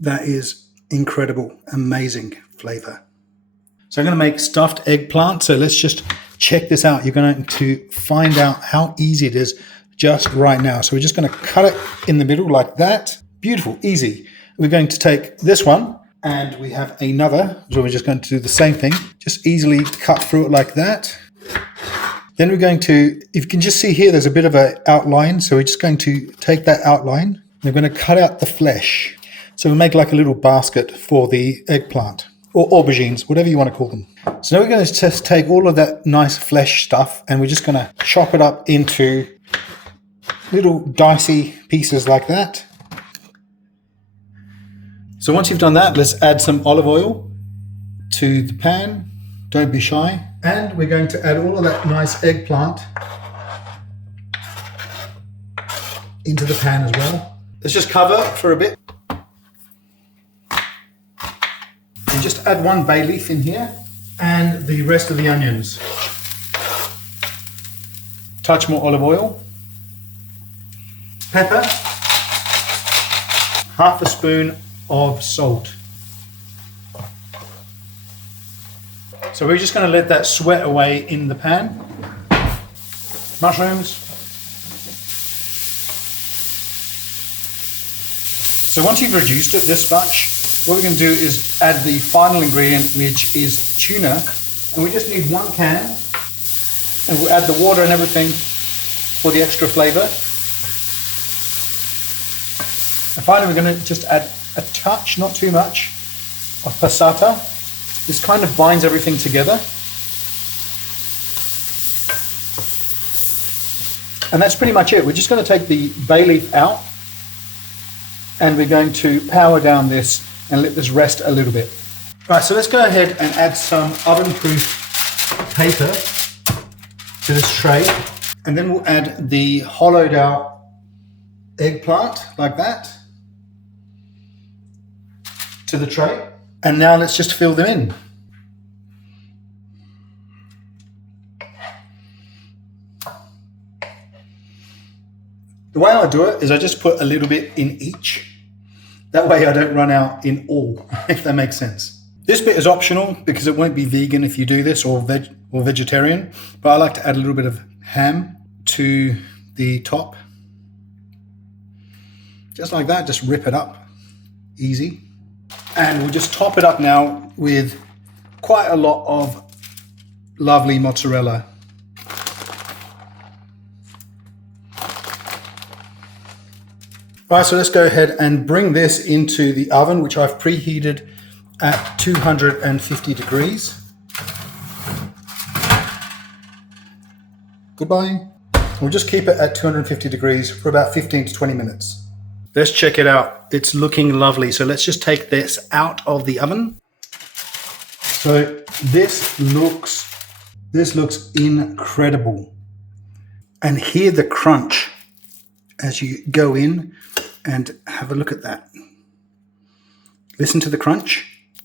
That is incredible, amazing flavor. So I'm going to make stuffed eggplant. So let's just check this out. You're going to find out how easy it is just right now. So we're just going to cut it in the middle like that. Beautiful, easy. We're going to take this one and we have another. So we're just going to do the same thing. Just easily cut through it like that. Then we're going to, if you can just see here, there's a bit of an outline. So we're just going to take that outline. We're going to cut out the flesh. So we make like a little basket for the eggplant or aubergines, whatever you want to call them. So now we're going to just take all of that nice flesh stuff and we're just going to chop it up into little dicey pieces like that. So once you've done that, let's add some olive oil to the pan. Don't be shy. And we're going to add all of that nice eggplant into the pan as well. Let's just cover for a bit. And just add one bay leaf in here and the rest of the onions. Touch more olive oil. Pepper. Half a spoon of salt. So we're just going to let that sweat away in the pan. Mushrooms. So once you've reduced it this much, what we're going to do is add the final ingredient, which is tuna. And we just need 1 can. And we'll add the water and everything for the extra flavor. And finally, we're going to just add a touch, not too much, of passata. This kind of binds everything together. And that's pretty much it. We're just going to take the bay leaf out and we're going to power down this and let this rest a little bit. Right, so let's go ahead and add some oven-proof paper to this tray. And then we'll add the hollowed out eggplant like that to the tray. And now let's just fill them in. The way I do it is I just put a little bit in each. That way I don't run out in all, if that makes sense. This bit is optional because it won't be vegan if you do this or vegetarian, but I like to add a little bit of ham to the top. Just like that, just rip it up, easy. And we'll just top it up now with quite a lot of lovely mozzarella. Right, so let's go ahead and bring this into the oven, which I've preheated at 250 degrees. Goodbye. We'll just keep it at 250 degrees for about 15 to 20 minutes. Let's check it out. It's looking lovely. So let's just take this out of the oven. So this looks incredible. And hear the crunch as you go in and have a look at that. Listen to the crunch.